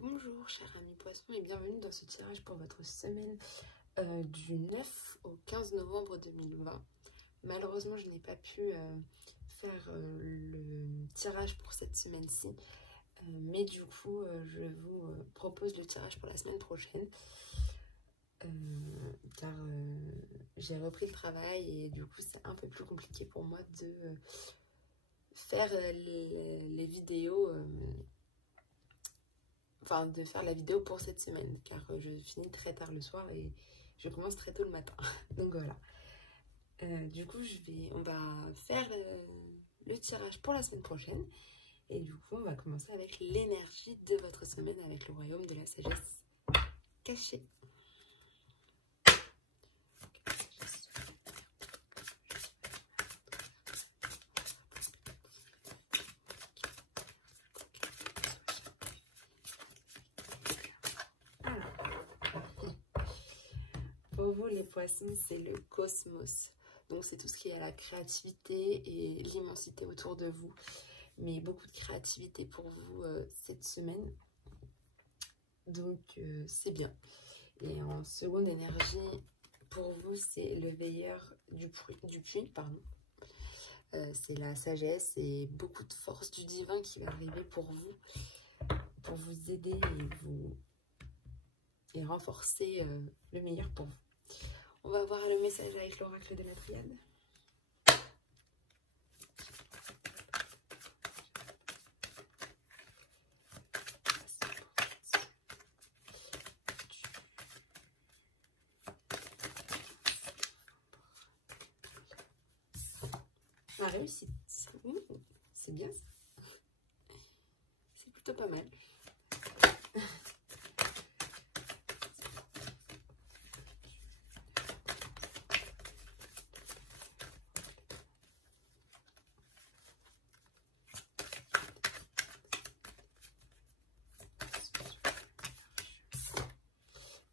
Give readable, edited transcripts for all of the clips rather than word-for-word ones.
Bonjour chers amis poissons et bienvenue dans ce tirage pour votre semaine du 9 au 15 novembre 2020. Malheureusement je n'ai pas pu faire le tirage pour cette semaine-ci, mais du coup je vous propose le tirage pour la semaine prochaine car j'ai repris le travail et du coup c'est un peu plus compliqué pour moi de faire les vidéos. Enfin, de faire la vidéo pour cette semaine, car je finis très tard le soir et je commence très tôt le matin. Donc voilà. Du coup, on va faire le tirage pour la semaine prochaine. Et du coup, on va commencer avec l'énergie de votre semaine avec le royaume de la sagesse cachée. Pour vous, les poissons, c'est le cosmos. Donc, c'est tout ce qui est à la créativité et l'immensité autour de vous. Mais beaucoup de créativité pour vous cette semaine. Donc, c'est bien. Et en seconde énergie, pour vous, c'est le veilleur du puits, pardon. C'est la sagesse et beaucoup de force du divin qui va arriver pour vous aider et renforcer le meilleur pour vous. On va voir le message avec l'oracle de la Triade. La réussite. C'est bien ça. C'est plutôt pas mal.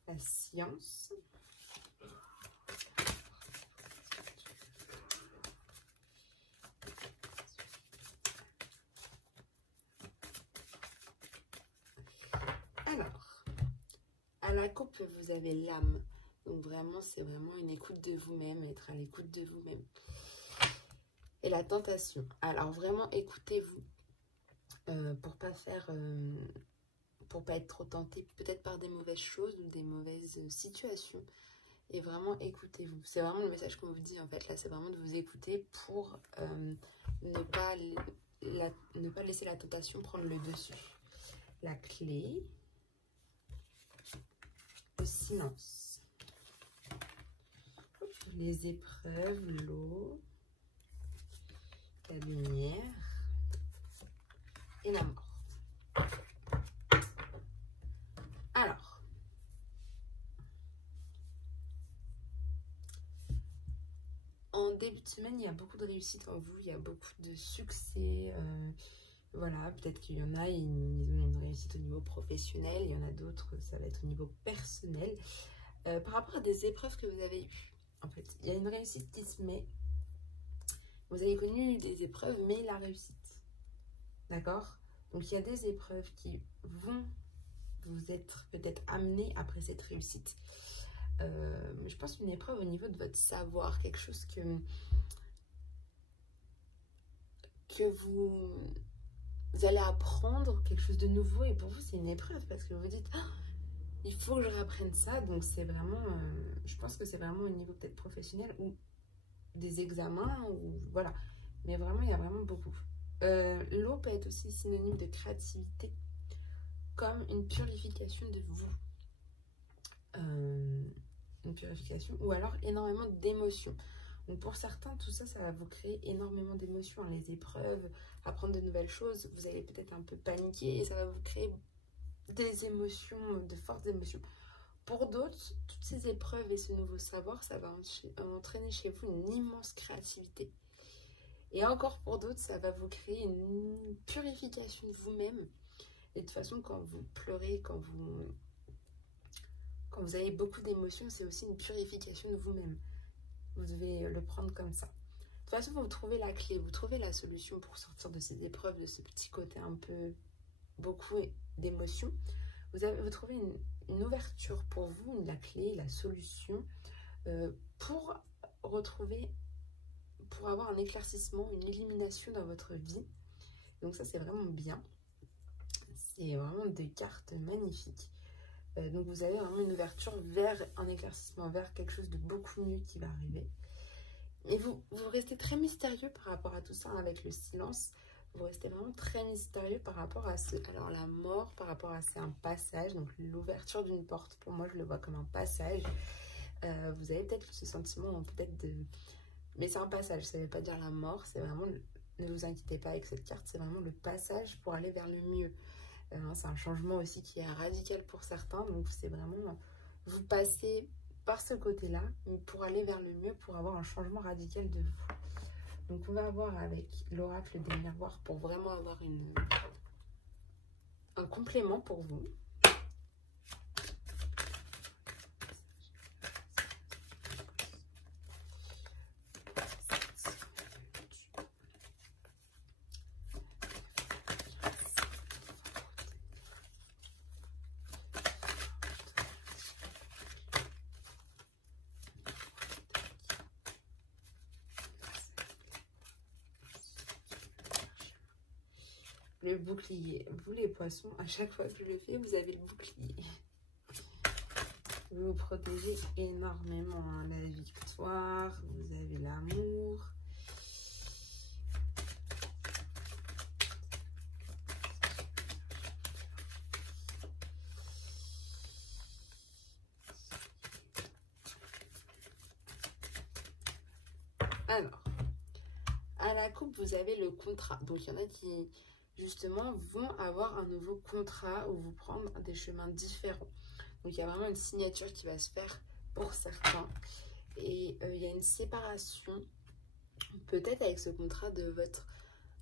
La science. Alors, à la coupe, vous avez l'âme. Donc vraiment, c'est vraiment une écoute de vous-même, être à l'écoute de vous-même. Et la tentation. Alors vraiment, écoutez-vous pour pas être trop tenté peut-être par des mauvaises choses ou des mauvaises situations. Et vraiment, écoutez-vous. C'est vraiment le message qu'on vous dit en fait. Là, c'est vraiment de vous écouter pour ne pas laisser la tentation prendre le dessus. La clé. Le silence. Les épreuves, l'eau, la lumière et la mort. Alors, en début de semaine, il y a beaucoup de réussite en vous, il y a beaucoup de succès. Voilà, peut-être qu'il y en a, ils ont une réussite au niveau professionnel, il y en a d'autres, ça va être au niveau personnel. Par rapport à des épreuves que vous avez eues, en fait, il y a une réussite qui se met. Vous avez connu des épreuves, mais la réussite. D'accord? Donc, il y a des épreuves qui vont vous être peut-être amenées après cette réussite. Je pense une épreuve au niveau de votre savoir, quelque chose que vous allez apprendre, quelque chose de nouveau, et pour vous c'est une épreuve parce que vous dites il faut que je réapprenne ça. Donc c'est vraiment, je pense que c'est vraiment au niveau peut-être professionnel ou des examens, ou voilà, mais vraiment il y a vraiment beaucoup. L'eau peut être aussi synonyme de créativité, comme une purification de vous. Une purification ou alors énormément d'émotions. Donc pour certains, tout ça, ça va vous créer énormément d'émotions. Les épreuves, apprendre de nouvelles choses, vous allez peut-être un peu paniquer et ça va vous créer des émotions, de fortes émotions. Pour d'autres, toutes ces épreuves et ce nouveau savoir, ça va entraîner chez vous une immense créativité. Et encore pour d'autres, ça va vous créer une purification de vous-même. Et de toute façon, quand vous pleurez, quand vous avez beaucoup d'émotions, c'est aussi une purification de vous-même. Vous devez le prendre comme ça. De toute façon, vous trouvez la clé, vous trouvez la solution pour sortir de ces épreuves, de ce petit côté un peu beaucoup d'émotions. vous trouvez une ouverture pour vous, la clé, la solution pour retrouver, pour avoir un éclaircissement, une illumination dans votre vie. Donc ça, c'est vraiment bien. C'est vraiment des cartes magnifiques. Donc vous avez vraiment une ouverture vers un éclaircissement, vers quelque chose de beaucoup mieux qui va arriver. Et vous restez très mystérieux par rapport à tout ça, hein, avec le silence. Vous restez vraiment très mystérieux par rapport à alors la mort, par rapport à c'est un passage, donc l'ouverture d'une porte, pour moi je le vois comme un passage. Vous avez peut-être ce sentiment, peut-être de... Mais c'est un passage, ça ne veut pas dire la mort, c'est vraiment... Ne vous inquiétez pas avec cette carte, c'est vraiment le passage pour aller vers le mieux. C'est un changement aussi qui est radical pour certains, donc c'est vraiment... Vous passez par ce côté-là pour aller vers le mieux, pour avoir un changement radical de vous. Donc on va voir avec l'oracle des miroirs pour vraiment avoir un complément pour vous. Le bouclier. Vous les poissons, à chaque fois que je le fais, vous avez le bouclier. Vous vous protégez énormément. Hein. La victoire, vous avez l'amour. Alors, à la coupe, vous avez le contrat. Donc, il y en a qui... justement, vont avoir un nouveau contrat ou vous prendre des chemins différents. Donc, il y a vraiment une signature qui va se faire pour certains. Et il y a une séparation, peut-être avec ce contrat de votre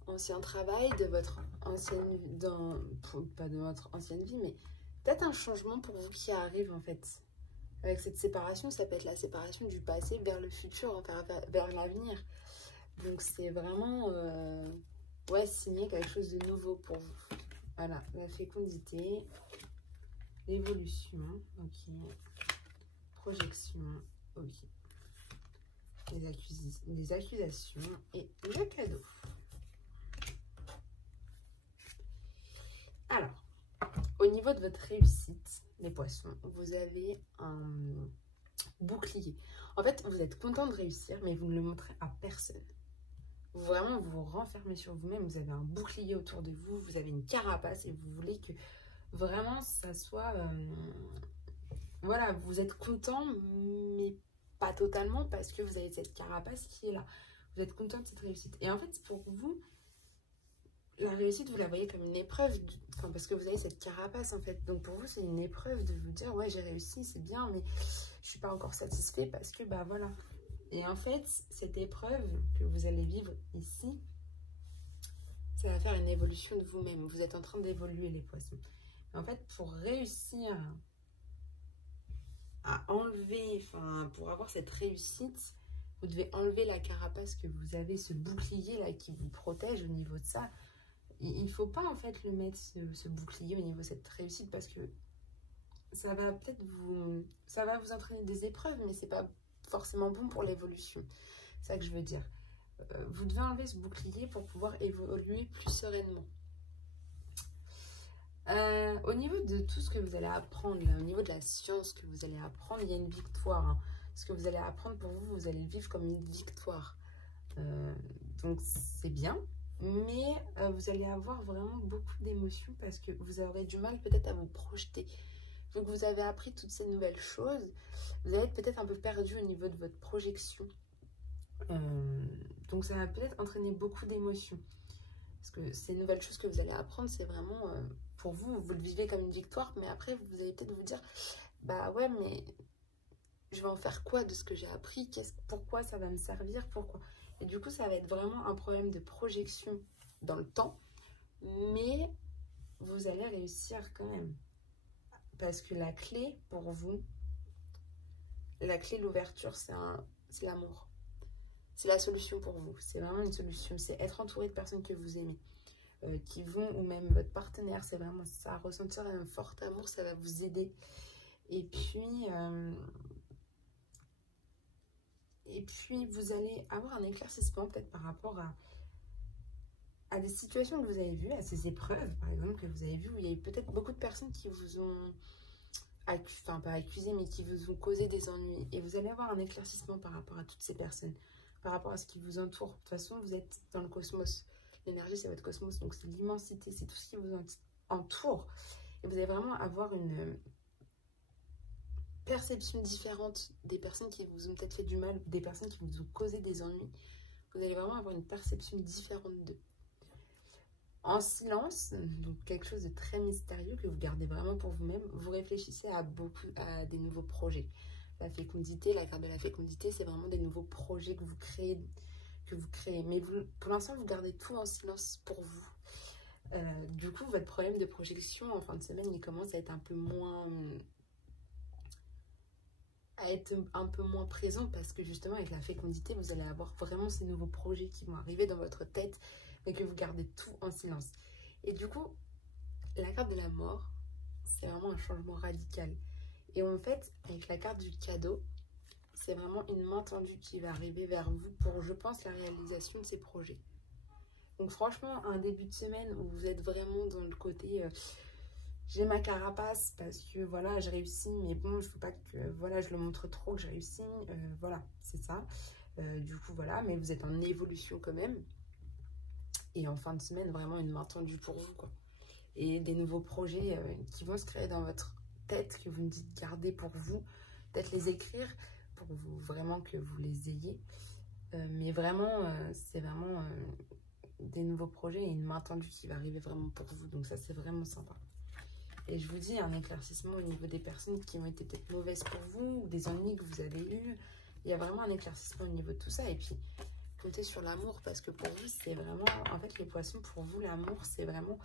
ancien travail, de votre ancienne... pas de votre ancienne vie, mais peut-être un changement pour vous qui arrive, en fait. Avec cette séparation, ça peut être la séparation du passé vers le futur, vers l'avenir. Donc, c'est vraiment... ouais, signer quelque chose de nouveau pour vous. Voilà, la fécondité, l'évolution, ok. Projection, ok. Les accusations et le cadeau. Alors, au niveau de votre réussite, les poissons, vous avez un bouclier. En fait, vous êtes content de réussir, mais vous ne le montrez à personne. Vraiment, vous vous renfermez sur vous-même, vous avez un bouclier autour de vous, vous avez une carapace et vous voulez que vraiment ça soit... voilà, vous êtes content, mais pas totalement parce que vous avez cette carapace qui est là. Vous êtes content de cette réussite. Et en fait, pour vous, la réussite, vous la voyez comme une épreuve, parce que vous avez cette carapace en fait. Donc pour vous, c'est une épreuve de vous dire, ouais, j'ai réussi, c'est bien, mais je suis pas encore satisfait parce que, bah voilà. Et en fait, cette épreuve que vous allez vivre ici, ça va faire une évolution de vous-même. Vous êtes en train d'évoluer, les poissons. En fait, pour réussir à enlever, enfin, pour avoir cette réussite, vous devez enlever la carapace que vous avez, ce bouclier-là qui vous protège au niveau de ça. Il ne faut pas, en fait, le mettre, ce bouclier, au niveau de cette réussite, parce que ça va peut-être vous... ça va vous entraîner des épreuves, mais c'est pas forcément bon pour l'évolution. C'est ça que je veux dire. Vous devez enlever ce bouclier pour pouvoir évoluer plus sereinement. Au niveau de tout ce que vous allez apprendre, là, au niveau de la science que vous allez apprendre, il y a une victoire. Hein. Ce que vous allez apprendre pour vous, vous allez le vivre comme une victoire. Donc c'est bien, mais vous allez avoir vraiment beaucoup d'émotions parce que vous aurez du mal peut-être à vous projeter. Donc vous avez appris toutes ces nouvelles choses, vous allez être peut-être un peu perdu au niveau de votre projection. Donc ça va peut-être entraîner beaucoup d'émotions. Parce que ces nouvelles choses que vous allez apprendre, c'est vraiment, pour vous, vous le vivez comme une victoire, mais après vous allez peut-être vous dire, bah ouais, mais je vais en faire quoi de ce que j'ai appris? Pourquoi ça va me servir? Pourquoi? Et du coup, ça va être vraiment un problème de projection dans le temps, mais vous allez réussir quand même. Parce que la clé pour vous, la clé de l'ouverture, c'est l'amour. C'est la solution pour vous. C'est vraiment une solution. C'est être entouré de personnes que vous aimez. qui vont, ou même votre partenaire, c'est vraiment ça, ressentir un fort amour, ça va vous aider. Et puis vous allez avoir un éclaircissement peut-être par rapport à des situations que vous avez vues, à ces épreuves par exemple que vous avez vues, où il y a eu peut-être beaucoup de personnes qui vous ont enfin pas accusé, mais qui vous ont causé des ennuis. Et vous allez avoir un éclaircissement par rapport à toutes ces personnes, par rapport à ce qui vous entoure. De toute façon, vous êtes dans le cosmos. L'énergie, c'est votre cosmos, donc c'est l'immensité, c'est tout ce qui vous entoure. Et vous allez vraiment avoir une perception différente des personnes qui vous ont peut-être fait du mal, des personnes qui vous ont causé des ennuis. Vous allez vraiment avoir une perception différente d'eux. En silence, donc quelque chose de très mystérieux que vous gardez vraiment pour vous-même, vous réfléchissez à des nouveaux projets. La fécondité, la carte de la fécondité, c'est vraiment des nouveaux projets que vous créez. Mais pour l'instant, vous gardez tout en silence pour vous. Du coup, votre problème de projection en fin de semaine, il commence à être un peu moins présent, parce que justement, avec la fécondité, vous allez avoir vraiment ces nouveaux projets qui vont arriver dans votre tête, mais que vous gardez tout en silence. Et du coup, la carte de la mort, c'est vraiment un changement radical. Et en fait, avec la carte du cadeau, c'est vraiment une main tendue qui va arriver vers vous pour, je pense, la réalisation de ces projets. Donc franchement, un début de semaine où vous êtes vraiment dans le côté j'ai ma carapace parce que voilà, je réussis, mais bon, il ne faut pas que voilà, je le montre trop que je réussis. Voilà, c'est ça. Du coup, voilà, mais vous êtes en évolution quand même. Et en fin de semaine, vraiment une main tendue pour vous, quoi. Et des nouveaux projets qui vont se créer dans votre tête, que vous me dites garder pour vous, peut-être les écrire pour vous, vraiment que vous les ayez. Mais vraiment, c'est vraiment des nouveaux projets et une main tendue qui va arriver vraiment pour vous. Donc ça, c'est vraiment sympa. Et je vous dis, un éclaircissement au niveau des personnes qui ont été peut-être mauvaises pour vous, ou des ennuis que vous avez eus. Il y a vraiment un éclaircissement au niveau de tout ça. Et puis, comptez sur l'amour, parce que pour vous, c'est vraiment... En fait, les poissons, pour vous, l'amour, c'est vraiment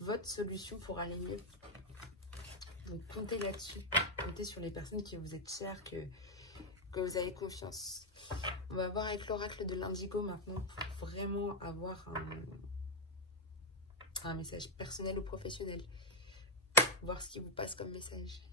votre solution pour aller mieux. Donc, comptez là-dessus. Comptez sur les personnes qui vous êtes chères, que vous avez confiance. On va voir avec l'oracle de l'Indigo maintenant, pour vraiment avoir un message personnel ou professionnel. Voir ce qui vous passe comme message.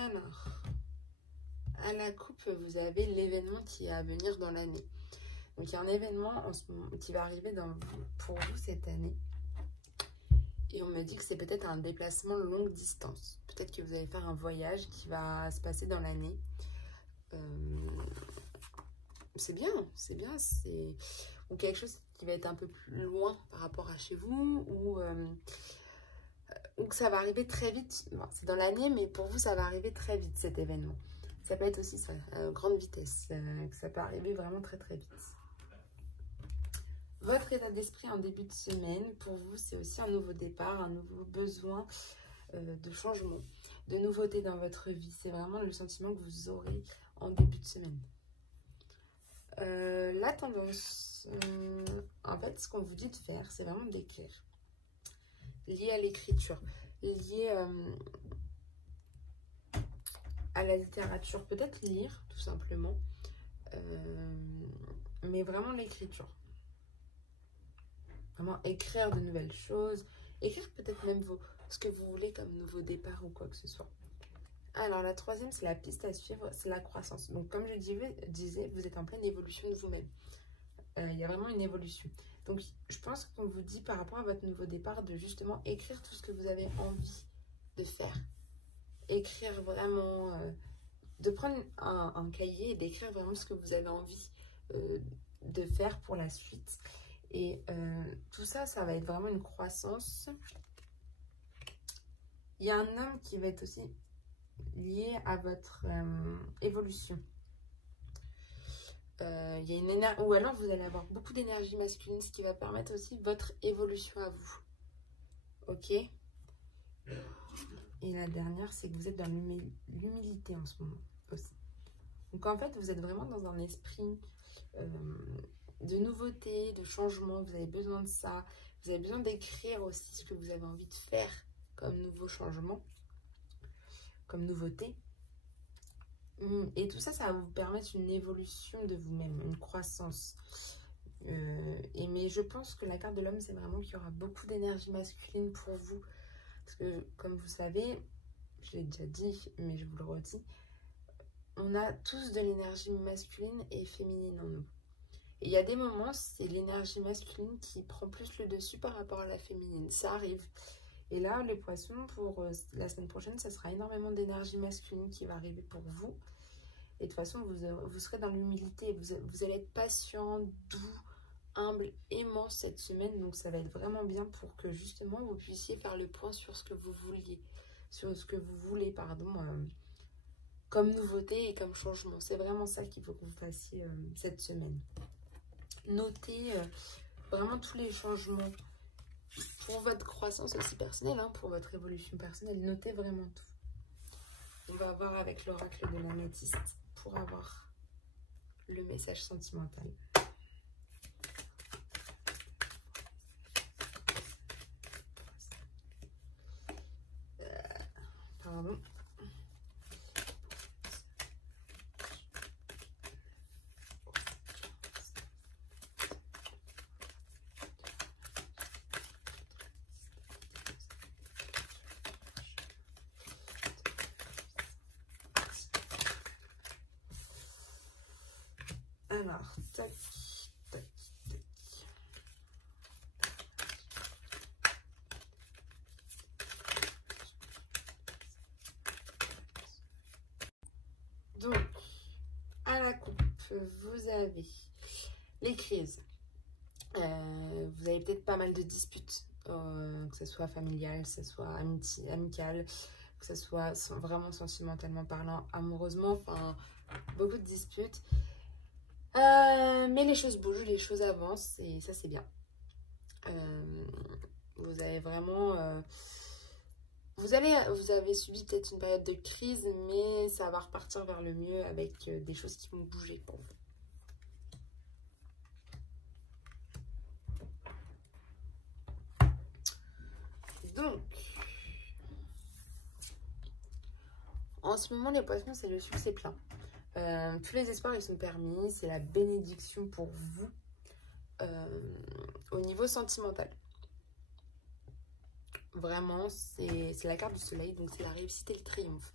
Alors, à la coupe, vous avez l'événement qui est à venir dans l'année. Donc, il y a un événement qui va arriver pour vous cette année. Et on me dit que c'est peut-être un déplacement longue distance. Peut-être que vous allez faire un voyage qui va se passer dans l'année. C'est bien, c'est bien. Ou quelque chose qui va être un peu plus loin par rapport à chez vous, ou que ça va arriver très vite. Bon, c'est dans l'année, mais pour vous, ça va arriver très vite, cet événement. Ça peut être aussi ça, grande vitesse, que ça peut arriver vraiment très très vite. Votre état d'esprit en début de semaine, pour vous, c'est aussi un nouveau départ, un nouveau besoin de changement, de nouveauté dans votre vie. C'est vraiment le sentiment que vous aurez en début de semaine. La tendance, en fait, ce qu'on vous dit de faire, c'est vraiment d'écrire. Lié à l'écriture, lié à la littérature, peut-être lire, tout simplement. Mais vraiment l'écriture. Vraiment écrire de nouvelles choses, écrire peut-être même ce que vous voulez comme nouveau départ ou quoi que ce soit. Alors la troisième, c'est la piste à suivre, c'est la croissance. Donc comme je disais, vous êtes en pleine évolution de vous-même. Il y a vraiment une évolution. Donc je pense qu'on vous dit par rapport à votre nouveau départ de justement écrire tout ce que vous avez envie de faire. Écrire vraiment, de prendre un cahier et d'écrire vraiment ce que vous avez envie de faire pour la suite. Et tout ça, ça va être vraiment une croissance. Il y a un homme qui va être aussi lié à votre évolution. Il y a une énergie, ou alors vous allez avoir beaucoup d'énergie masculine, ce qui va permettre aussi votre évolution à vous. Ok? Et la dernière, c'est que vous êtes dans l'humilité en ce moment aussi. Donc en fait, vous êtes vraiment dans un esprit de nouveauté, de changement. Vous avez besoin de ça. Vous avez besoin d'écrire aussi ce que vous avez envie de faire comme nouveau changement, comme nouveauté. Et tout ça, ça va vous permettre une évolution de vous-même, une croissance. Mais je pense que la carte de l'homme, c'est vraiment qu'il y aura beaucoup d'énergie masculine pour vous. Parce que, comme vous savez, je l'ai déjà dit, mais je vous le redis, on a tous de l'énergie masculine et féminine en nous. Et il y a des moments, c'est l'énergie masculine qui prend plus le dessus par rapport à la féminine. Ça arrive. Et là, les poissons, pour la semaine prochaine, ça sera énormément d'énergie masculine qui va arriver pour vous. Et de toute façon, vous serez dans l'humilité. Vous allez être patient, doux, humble, aimant cette semaine. Donc, ça va être vraiment bien pour que, justement, vous puissiez faire le point sur ce que vous vouliez. Sur ce que vous voulez, pardon, comme nouveauté et comme changement. C'est vraiment ça qu'il faut que vous fassiez cette semaine. Notez vraiment tous les changements. Pour votre croissance aussi personnelle, hein, pour votre évolution personnelle, notez vraiment tout. On va voir avec l'oracle de l'améthyste pour avoir le message sentimental. Pardon. Alors, tac, tac, tac. Donc, à la coupe, vous avez les crises. Vous avez peut-être pas mal de disputes, que ce soit familial, que ce soit amical, que ce soit vraiment sentimentalement parlant, amoureusement, enfin, beaucoup de disputes. Mais les choses bougent, les choses avancent et ça c'est bien. Vous avez vraiment... vous avez subi peut-être une période de crise, mais ça va repartir vers le mieux avec des choses qui vont bouger pour vous. Donc, en ce moment les poissons c'est le succès plein. Tous les espoirs ils sont permis, c'est la bénédiction pour vous au niveau sentimental. Vraiment, c'est la carte du soleil, donc c'est la réussite et le triomphe.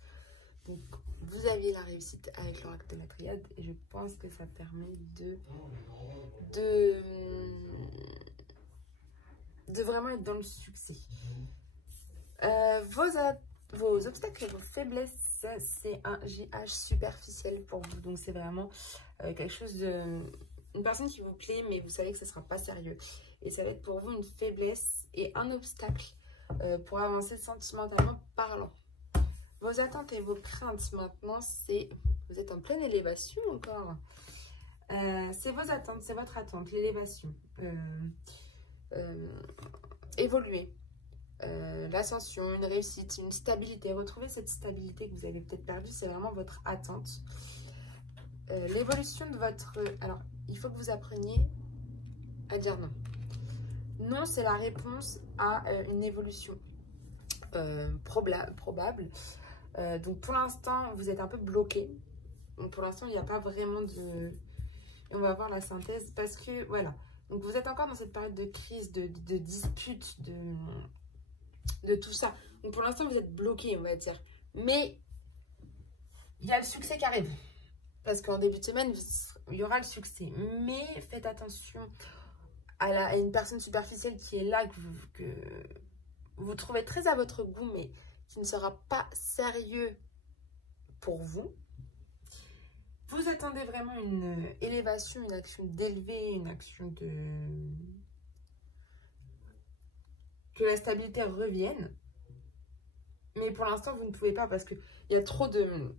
Donc, vous aviez la réussite avec l'oracle de la triade et je pense que ça permet de vraiment être dans le succès. Vos obstacles et vos faiblesses, c'est un JH superficiel pour vous. Donc, c'est vraiment quelque chose de... Une personne qui vous plaît, mais vous savez que ce ne sera pas sérieux. Et ça va être pour vous une faiblesse et un obstacle pour avancer sentimentalement parlant. Vos attentes et vos craintes maintenant, c'est... Vous êtes en pleine élévation encore. C'est vos attentes, c'est votre attente, l'élévation. Évoluer. L'ascension, une réussite, une stabilité. Retrouver cette stabilité que vous avez peut-être perdue, c'est vraiment votre attente. L'évolution de votre... Alors, il faut que vous appreniez à dire non. Non, c'est la réponse à une évolution probable. Donc, pour l'instant, vous êtes un peu bloqué. Donc, pour l'instant, il n'y a pas vraiment de... On va voir la synthèse parce que, voilà. Donc, vous êtes encore dans cette période de crise, de dispute, de tout ça. Donc, pour l'instant, vous êtes bloqué, on va dire. Mais, il y a le succès qui arrive. Parce qu'en début de semaine, il y aura le succès. Mais, faites attention à une personne superficielle qui est là, que vous trouvez très à votre goût, mais qui ne sera pas sérieux pour vous. Vous attendez vraiment une élévation, une action d'élever, une action de... que la stabilité revienne. Mais pour l'instant, vous ne pouvez pas parce qu'il y a trop de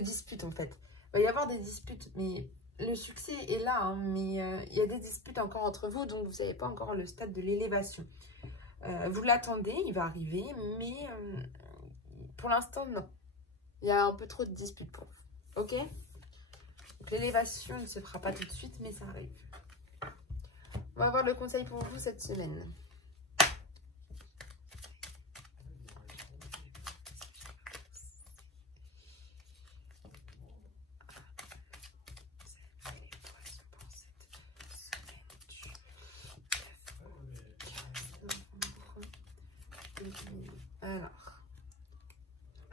disputes en fait. Il va y avoir des disputes, mais le succès est là, hein, mais il y a des disputes encore entre vous, donc vous n'avez pas encore le stade de l'élévation. Vous l'attendez, il va arriver, mais pour l'instant, non. Il y a un peu trop de disputes pour vous. Ok? L'élévation ne se fera pas tout de suite, mais ça arrive. On va voir le conseil pour vous cette semaine. Alors,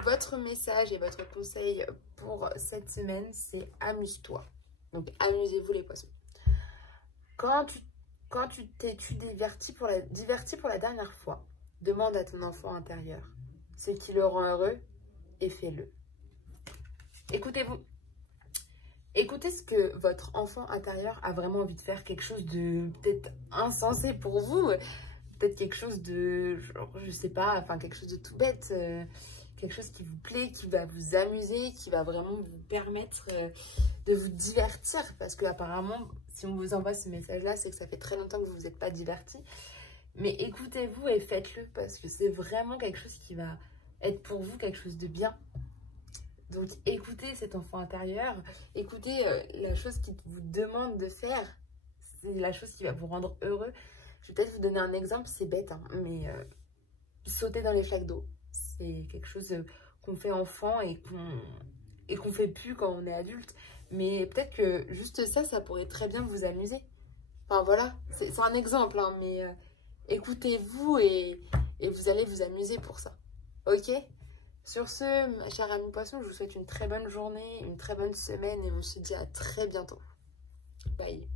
votre message et votre conseil pour cette semaine, c'est amuse-toi. Donc, amusez-vous les poissons. Quand tu t'es diverti pour la dernière fois, demande à ton enfant intérieur ce qui le rend heureux et fais-le. Écoutez-vous. Écoutez ce que votre enfant intérieur a vraiment envie de faire, quelque chose de peut-être insensé pour vous, peut-être quelque chose de, genre, je sais pas, enfin quelque chose de tout bête, quelque chose qui vous plaît, qui va vous amuser, qui va vraiment vous permettre de vous divertir, parce que apparemment, si on vous envoie ce message-là, c'est que ça fait très longtemps que vous vous êtes pas diverti. Mais écoutez-vous et faites-le, parce que c'est vraiment quelque chose qui va être pour vous quelque chose de bien. Donc écoutez cet enfant intérieur, écoutez la chose qu'il vous demande de faire, c'est la chose qui va vous rendre heureux. Je vais peut-être vous donner un exemple, c'est bête, hein, mais sauter dans les flaques d'eau, c'est quelque chose qu'on fait enfant et qu'on fait plus quand on est adulte. Mais peut-être que juste ça pourrait très bien vous amuser. Enfin voilà, c'est un exemple, hein, mais écoutez-vous et vous allez vous amuser pour ça. Ok? Sur ce, ma chère amie poisson, je vous souhaite une très bonne journée, une très bonne semaine et on se dit à très bientôt. Bye!